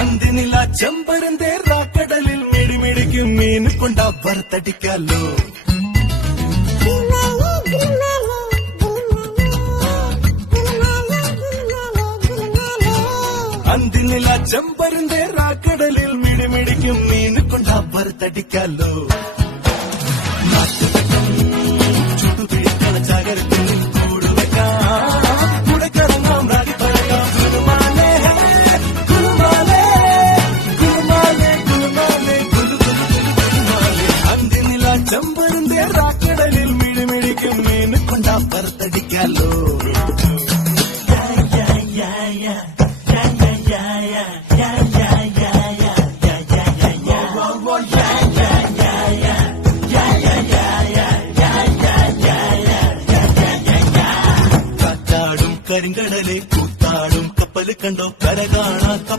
അന്തിനില ചെമ്പരന്തേ റാക്കടലിൽ മിടിമിടിക്കും മീൻ കൊണ്ട വറുത്തടിക്കാലോ. അന്തിനില ചെമ്പരന്തേ റാക്കടലിൽ മിടിമിടിക്കും മീൻ കൊണ്ട വറുത്തടിക്കാലോ. ചുട്ടുപിടിക്കണ ചാകരത്തിൽ ചെമ്പരന്തേ റാക്കടലിൽ മിടിമിടിക്കും മീൻ കൊണ്ട വറുത്തടിക്കാലോ. കാറ്റാടും കരിങ്കടലെ കൂത്താടും കപ്പല് കണ്ടോ കര കാണാ